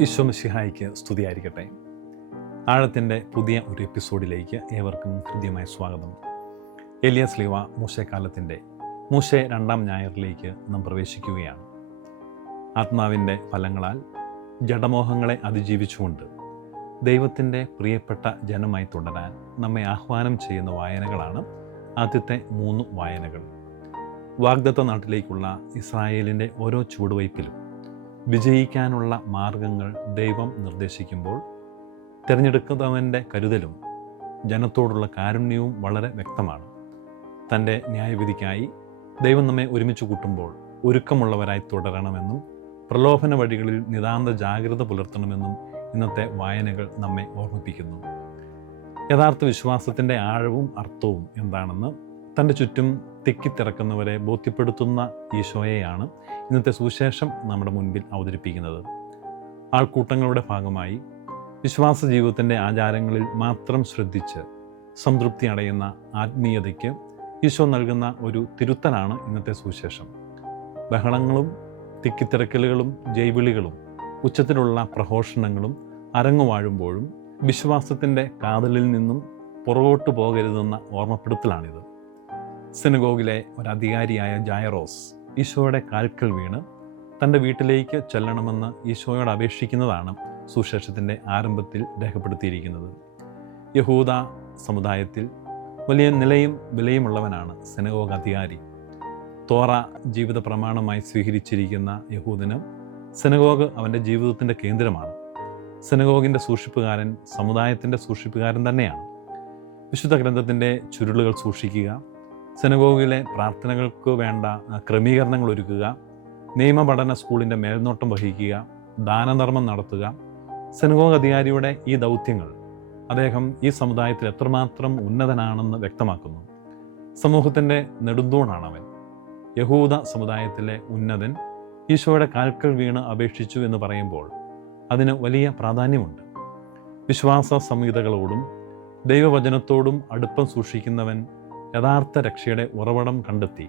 ഈശോ മിശിഹായിക്ക് സ്തുതിയായിരിക്കട്ടെ. ആഴത്തിന്റെ പുതിയ ഒരു എപ്പിസോഡിലേക്ക് ഏവർക്കും ഹൃദ്യമായ സ്വാഗതം. എലിയസ് ലീവ മൂശക്കാലത്തിന്റെ മൂശ രണ്ടാം ഞായറിലേക്ക് നാം പ്രവേശിക്കുകയാണ്. ആത്മാവിന്റെ ഫലങ്ങളാൽ ജഡമോഹങ്ങളെ അതിജീവിച്ചുകൊണ്ട് ദൈവത്തിന്റെ പ്രിയപ്പെട്ട ജനമായി തുടരാൻ നമ്മെ ആഹ്വാനം ചെയ്യുന്ന വായനകളാണ് ആദ്യത്തെ മൂന്ന് വായനകൾ. വാഗ്ദത്ത നാട്ടിലേക്കുള്ള ഇസ്രായേലിന്റെ ഓരോ ചുവടുവയ്പ്പിലും വിജയിക്കാനുള്ള മാർഗങ്ങൾ ദൈവം നിർദ്ദേശിക്കുമ്പോൾ തിരഞ്ഞെടുക്കുന്നവന്റെ കരുതലും ജനത്തോടുള്ള കാരുണ്യവും വളരെ വ്യക്തമാണ്. തന്റെ ന്യായവിധിക്കായി ദൈവം നമ്മെ ഒരുമിച്ച് കൂട്ടുമ്പോൾ ഒരുക്കമുള്ളവരായി തുടരണമെന്നും പ്രലോഭന വഴികളിൽ നിതാന്ത ജാഗ്രത പുലർത്തണമെന്നും ഇന്നത്തെ വായനകൾ നമ്മെ ഓർമ്മിപ്പിക്കുന്നു. യഥാർത്ഥ വിശ്വാസത്തിന്റെ ആഴവും അർത്ഥവും എന്താണെന്ന് തന്റെ ചുറ്റും തിക്കിത്തിറക്കുന്നവരെ ബോധ്യപ്പെടുത്തുന്ന ഈശോയെയാണ് ഇന്നത്തെ സുവിശേഷം നമ്മുടെ മുൻപിൽ അവതരിപ്പിക്കുന്നത് ആൾക്കൂട്ടങ്ങളുടെ ഭാഗമായി വിശ്വാസ ജീവിതത്തിന്റെ ആചാരങ്ങളിൽ മാത്രം ശ്രദ്ധിച്ച് സംതൃപ്തി അടയുന്ന ആത്മീയതയ്ക്ക് ഈശോ നൽകുന്ന ഒരു തിരുത്തലാണ് ഇന്നത്തെ സുവിശേഷം. ബഹളങ്ങളും തിക്കിത്തിരക്കലുകളും ജൈവിളികളും ഉച്ചത്തിലുള്ള പ്രഘോഷണങ്ങളും അരങ്ങുവാഴുമ്പോഴും വിശ്വാസത്തിന്റെ കാതലിൽ നിന്നും പുറകോട്ട് പോകരുതെന്ന ഓർമ്മപ്പെടുത്തലാണിത്. സിനഗോഗിലെ ഒരു അധികാരിയായ ജായറോസ് ഈശോയുടെ കാൽക്കൽ വീണ് തന്റെ വീട്ടിലേക്ക് ചെല്ലണമെന്ന് ഈശോയോട് അപേക്ഷിക്കുന്നതാണ് സുശേഷത്തിന്റെ ആരംഭത്തിൽ രേഖപ്പെടുത്തിയിരിക്കുന്നത്. യഹൂദ സമുദായത്തിൽ വലിയ നിലയും വിലയുമുള്ളവനാണ് സെനഗോഗ് അധികാരി. തോറ ജീവിത പ്രമാണമായി സ്വീകരിച്ചിരിക്കുന്ന യഹൂദനും സെനഗോഗ് അവന്റെ ജീവിതത്തിന്റെ കേന്ദ്രമാണ്. സെനഗോഗിന്റെ സൂക്ഷിപ്പുകാരൻ സമുദായത്തിന്റെ സൂക്ഷിപ്പുകാരൻ തന്നെയാണ്. വിശുദ്ധ ഗ്രന്ഥത്തിന്റെ ചുരുളുകൾ സൂക്ഷിക്കുക സെനഗോഗിലെ പ്രാർത്ഥനകൾക്ക് വേണ്ട ക്രമീകരണങ്ങൾ ഒരുക്കുക നിയമപഠന സ്കൂളിന്റെ മേൽനോട്ടം വഹിക്കുക ദാനധർമ്മം നടത്തുക. സെനഗോഗ് അധികാരിയുടെ ഈ ദൗത്യങ്ങൾ അദ്ദേഹം ഈ സമുദായത്തിൽ എത്രമാത്രം ഉന്നതനാണെന്ന് വ്യക്തമാക്കുന്നു. സമൂഹത്തിന്റെ നെടുന്തൂണാണ് അവൻ യഹൂദ സമുദായത്തിലെ ഉന്നതൻ ഈശോയുടെ കാൽക്കൽ വീണ് അപേക്ഷിച്ചു എന്ന് പറയുമ്പോൾ അതിന് വലിയ പ്രാധാന്യമുണ്ട്. വിശ്വാസ സംഹിതകളോടും ദൈവവചനത്തോടും അടുപ്പം സൂക്ഷിക്കുന്നവൻ യഥാർത്ഥ രക്ഷയുടെ ഉറവിടം കണ്ടെത്തി.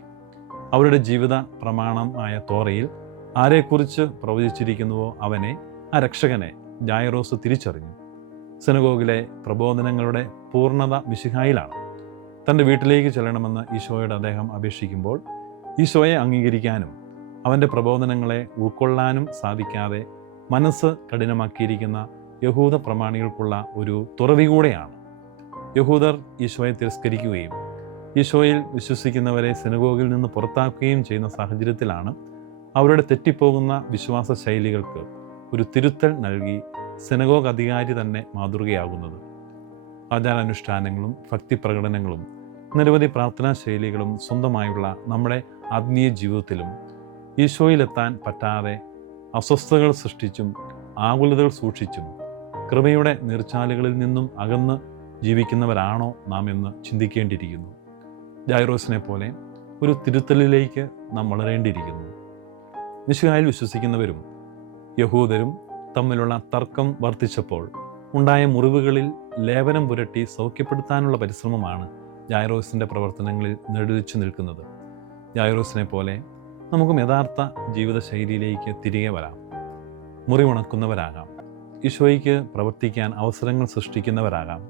അവരുടെ ജീവിത പ്രമാണമായ തോറയിൽ ആരെക്കുറിച്ച് പ്രവചിച്ചിരിക്കുന്നുവോ അവനെ ആ രക്ഷകനെ ജായറോസ് തിരിച്ചറിഞ്ഞു. സെനഗോഗിലെ പ്രബോധനങ്ങളുടെ പൂർണത മിശിഹായിലാണ്. തന്റെ വീട്ടിലേക്ക് ചെല്ലണമെന്ന് ഈശോയോട് അദ്ദേഹം അപേക്ഷിക്കുമ്പോൾ ഈശോയെ അംഗീകരിക്കാനും അവന്റെ പ്രബോധനങ്ങളെ ഉൾക്കൊള്ളാനും സാധിക്കാതെ മനസ്സ് കഠിനമാക്കിയിരിക്കുന്ന യഹൂദ പ്രമാണികൾക്കുള്ള ഒരു തുറവി കൂടെയാണ്. യഹൂദർ ഈശോയെ തിരസ്കരിക്കുകയും ഈശോയിൽ വിശ്വസിക്കുന്നവരെ സിനഗോഗിൽ നിന്ന് പുറത്താക്കുകയും ചെയ്യുന്ന സാഹചര്യത്തിലാണ് അവരുടെ തെറ്റിപ്പോകുന്ന വിശ്വാസ ശൈലികൾക്ക് ഒരു തിരുത്തൽ നൽകി സെനഗോഗ് അധികാരി തന്നെ മാതൃകയാകുന്നത്. ആചാരാനുഷ്ഠാനങ്ങളും ഭക്തി പ്രകടനങ്ങളും നിരവധി പ്രാർത്ഥനാ ശൈലികളും സ്വന്തമായുള്ള നമ്മുടെ ആത്മീയ ജീവിതത്തിലും ഈശോയിലെത്താൻ പറ്റാതെ അസ്വസ്ഥതകൾ സൃഷ്ടിച്ചും ആകുലതകൾ സൂക്ഷിച്ചും കൃപയുടെ നീർച്ചാലുകളിൽ നിന്നും അകന്ന് ജീവിക്കുന്നവരാണോ നാം എന്ന് ചിന്തിക്കേണ്ടിയിരിക്കുന്നു. ജൈറോസിനെ പോലെ ഒരു തിരുത്തലിലേക്ക് നാം വളരേണ്ടിയിരിക്കുന്നു വിശുഹായിൽ വിശ്വസിക്കുന്നവരും യഹൂദരും തമ്മിലുള്ള തർക്കം വർദ്ധിച്ചപ്പോൾ ഉണ്ടായ മുറിവുകളിൽ ലേപനം പുരട്ടി സൗഖ്യപ്പെടുത്താനുള്ള പരിശ്രമമാണ് ജൈറോസിന്റെ പ്രവർത്തനങ്ങളിൽ നെടുവിച്ചു നിൽക്കുന്നത്. ജൈറോസിനെ പോലെ നമുക്കും യഥാർത്ഥ ജീവിതശൈലിയിലേക്ക് തിരികെ വരാം. മുറിവുണക്കുന്നവരാകാം. ഈശോയ്ക്ക് പ്രവർത്തിക്കാൻ അവസരങ്ങൾ സൃഷ്ടിക്കുന്നവരാകാം.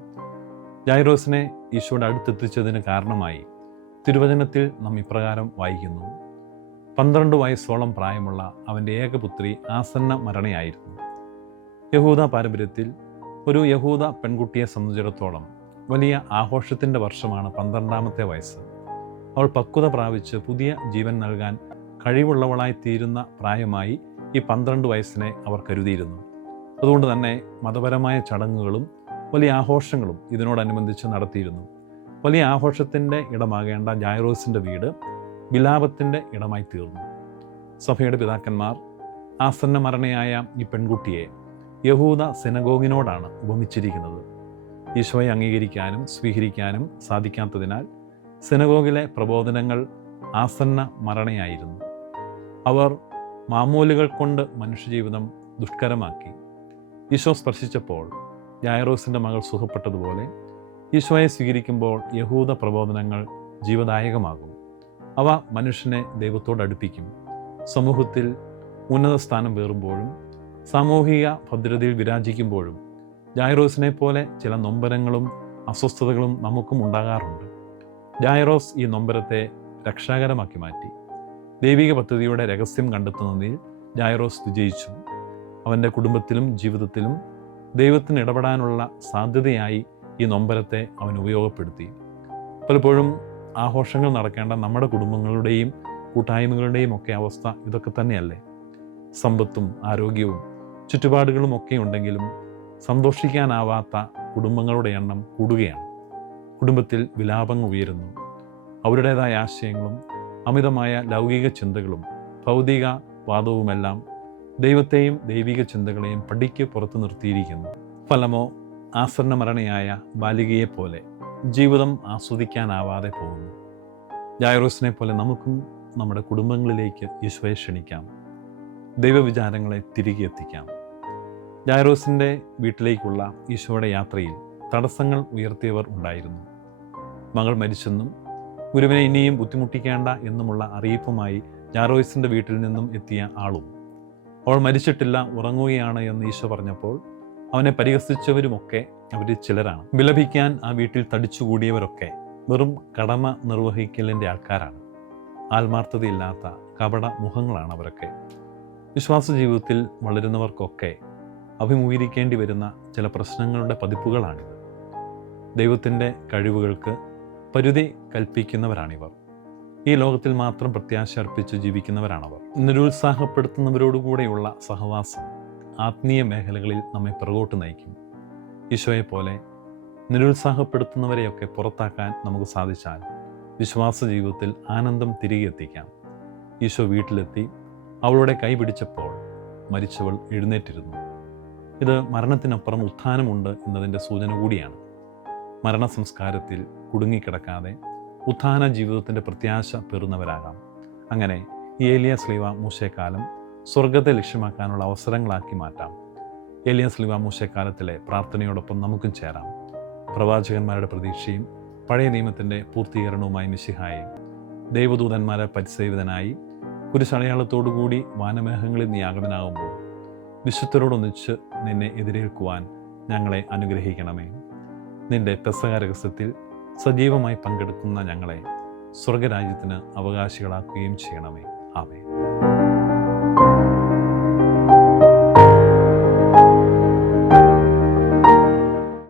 ജൈറോസിനെ ഈശോയുടെ അടുത്തെത്തിച്ചതിന് കാരണമായി തിരുവചനത്തിൽ നാം ഇപ്രകാരം വായിക്കുന്നു. പന്ത്രണ്ട് വയസ്സോളം പ്രായമുള്ള അവന്റെ ഏകപുത്രി ആസന്ന മരണയായിരുന്നു. യഹൂദ പാരമ്പര്യത്തിൽ ഒരു യഹൂദ പെൺകുട്ടിയെ സംബന്ധിച്ചിടത്തോളം വലിയ ആഘോഷത്തിന്റെ വർഷമാണ് പന്ത്രണ്ടാമത്തെ വയസ്സ്. അവൾ പക്വത പ്രാപിച്ച് പുതിയ ജീവൻ നൽകാൻ കഴിവുള്ളവളായി തീരുന്ന പ്രായമായി ഈ പന്ത്രണ്ട് വയസ്സിനെ അവർ കരുതിയിരുന്നു. അതുകൊണ്ട് തന്നെ മതപരമായ ചടങ്ങുകളും വലിയ ആഘോഷങ്ങളും ഇതിനോടനുബന്ധിച്ച് നടത്തിയിരുന്നു. വലിയ ആഘോഷത്തിന്റെ ഇടമാകേണ്ട ജായറോസിന്റെ വീട് വിലാപത്തിന്റെ ഇടമായി തീർന്നു. സഭയുടെ പിതാക്കന്മാർ ആസന്ന മരണയായ ഈ പെൺകുട്ടിയെ യഹൂദ സെനഗോഗിനോടാണ് ഉപമിച്ചിരിക്കുന്നത്. ഈശോയെ അംഗീകരിക്കാനും സ്വീകരിക്കാനും സാധിക്കാത്തതിനാൽ സെനഗോഗിലെ പ്രബോധനങ്ങൾ ആസന്ന മരണയായിരുന്നു. അവർ മാമൂലുകൾ കൊണ്ട് മനുഷ്യജീവിതം ദുഷ്കരമാക്കി. ഈശോ സ്പർശിച്ചപ്പോൾ ജായറോസിന്റെ മകൾ സുഖപ്പെട്ടതുപോലെ ഈശോയെ സ്വീകരിക്കുമ്പോൾ യഹൂദ പ്രബോധനങ്ങൾ ജീവദായകമാകും. അവ മനുഷ്യനെ ദൈവത്തോട് അടുപ്പിക്കും. സമൂഹത്തിൽ ഉന്നത സ്ഥാനം വേറുമ്പോഴും സാമൂഹിക ഭദ്രതയിൽ വിരാജിക്കുമ്പോഴും ജായറോസിനെ പോലെ ചില നൊമ്പരങ്ങളും അസ്വസ്ഥതകളും നമുക്കും ഉണ്ടാകാറുണ്ട്. ജായറോസ് ഈ നൊമ്പരത്തെ രക്ഷാകരമാക്കി മാറ്റി. ദൈവിക പദ്ധതിയുടെ രഹസ്യം കണ്ടെത്തുന്നതിൽ ജായറോസ് വിജയിച്ചു. അവന്റെ കുടുംബത്തിലും ജീവിതത്തിലും ദൈവത്തിന് ഇടപെടാനുള്ള സാധ്യതയായി ഈ നൊമ്പരത്തെ അവൻ ഉപയോഗപ്പെടുത്തി. പലപ്പോഴും ആഘോഷങ്ങൾ നടക്കേണ്ട നമ്മുടെ കുടുംബങ്ങളുടെയും കൂട്ടായ്മകളുടെയും ഒക്കെ അവസ്ഥ ഇതൊക്കെ തന്നെയല്ലേ? സമ്പത്തും ആരോഗ്യവും ചുറ്റുപാടുകളും ഒക്കെ ഉണ്ടെങ്കിലും സന്തോഷിക്കാനാവാത്ത കുടുംബങ്ങളുടെ എണ്ണം കൂടുകയാണ്. കുടുംബത്തിൽ വിലാപങ്ങൾ ഉയരുന്നു. അവരുടേതായ ആശയങ്ങളും അമിതമായ ലൗകിക ചിന്തകളും ഭൗതിക വാദവുമെല്ലാം ദൈവത്തെയും ദൈവിക ചിന്തകളെയും പടിക്ക് പുറത്തു നിർത്തിയിരിക്കുന്നു. ഫലമോ ആസന്നമരണയായ ബാലികയെപ്പോലെ ജീവിതം ആസ്വദിക്കാനാവാതെ പോകുന്നു. ജായറോസിനെ പോലെ നമുക്കും നമ്മുടെ കുടുംബങ്ങളിലേക്ക് ഈശോയെ ക്ഷണിക്കാം. ദൈവവിചാരങ്ങളെ തിരികെ എത്തിക്കാം. ജായറോസിന്റെ വീട്ടിലേക്കുള്ള ഈശോയുടെ യാത്രയിൽ തടസ്സങ്ങൾ ഉയർത്തിയവർ ഉണ്ടായിരുന്നു. മകൾ മരിച്ചെന്നും ഗുരുവിനെ ഇനിയും ബുദ്ധിമുട്ടിക്കേണ്ട എന്നുമുള്ള അറിയിപ്പുമായി ജാറോയിസിന്റെ വീട്ടിൽ നിന്നും എത്തിയ ആളും അവൾ മരിച്ചിട്ടില്ല ഉറങ്ങുകയാണ് എന്ന് ഈശോ പറഞ്ഞപ്പോൾ അവനെ പരിഹസിച്ചവരുമൊക്കെ അവരിൽ ചിലരാണ്. വിലപിക്കാൻ ആ വീട്ടിൽ തടിച്ചുകൂടിയവരൊക്കെ വെറും കടമ നിർവഹിക്കലിന്റെ ആൾക്കാരാണ്. ആത്മാർത്ഥതയില്ലാത്ത കപട മുഖങ്ങളാണ് അവരൊക്കെ. വിശ്വാസ ജീവിതത്തിൽ വളരുന്നവർക്കൊക്കെ അഭിമുഖീകരിക്കേണ്ടി വരുന്ന ചില പ്രശ്നങ്ങളുടെ പതിപ്പുകളാണിത്. ദൈവത്തിന്റെ കഴിവുകൾക്ക് പരിധി കൽപ്പിക്കുന്നവരാണിവർ. ഈ ലോകത്തിൽ മാത്രം പ്രത്യാശ അർപ്പിച്ച് ജീവിക്കുന്നവരാണവർ. നിരുത്സാഹപ്പെടുത്തുന്നവരോടുകൂടെയുള്ള സഹവാസം ആത്മീയ മേഖലകളിൽ നമ്മെ പിറകോട്ട് നയിക്കും. ഈശോയെ പോലെ നിരുത്സാഹപ്പെടുത്തുന്നവരെയൊക്കെ പുറത്താക്കാൻ നമുക്ക് സാധിച്ചാൽ വിശ്വാസ ജീവിതത്തിൽ ആനന്ദം തിരികെ എത്തിക്കാം. ഈശോ വീട്ടിലെത്തി അവളുടെ കൈ പിടിച്ചപ്പോൾ മരിച്ചവൾ എഴുന്നേറ്റിരുന്നു. ഇത് മരണത്തിനപ്പുറം ഉത്ഥാനമുണ്ട് എന്നതിന്റെ സൂചന കൂടിയാണ്. മരണ സംസ്കാരത്തിൽ കുടുങ്ങിക്കിടക്കാതെ ഉത്ഥാന ജീവിതത്തിന്റെ പ്രത്യാശ പെറുന്നവരാകാം. അങ്ങനെ ഏലിയ സ്ലീവ മൂശേക്കാലം സ്വർഗത്തെ ലക്ഷ്യമാക്കാനുള്ള അവസരങ്ങളാക്കി മാറ്റാം. എലിയൻ സ്ലീവ മൂശേക്കാലത്തിലെ പ്രാർത്ഥനയോടൊപ്പം നമുക്കും ചേരാം. പ്രവാചകന്മാരുടെ പ്രതീക്ഷയും പഴയ നിയമത്തിന്റെ പൂർത്തീകരണവുമായി മിശിഹായെ ദൈവദൂതന്മാരെ പരിസേവിതനായി കുരിശടയാളത്തോടുകൂടി വാനമേഘങ്ങളിൽ നീ ആഗതനാകുമ്പോൾ വിശുദ്ധരോടൊന്നിച്ച് നിന്നെ എതിരേൽക്കുവാൻ ഞങ്ങളെ അനുഗ്രഹിക്കണമേ. നിന്റെ പെസകാരഹസ്യത്തിൽ സജീവമായി പങ്കെടുക്കുന്ന ഞങ്ങളെ സ്വർഗരാജ്യത്തിന് അവകാശികളാക്കുകയും ചെയ്യണമേ. ആമേ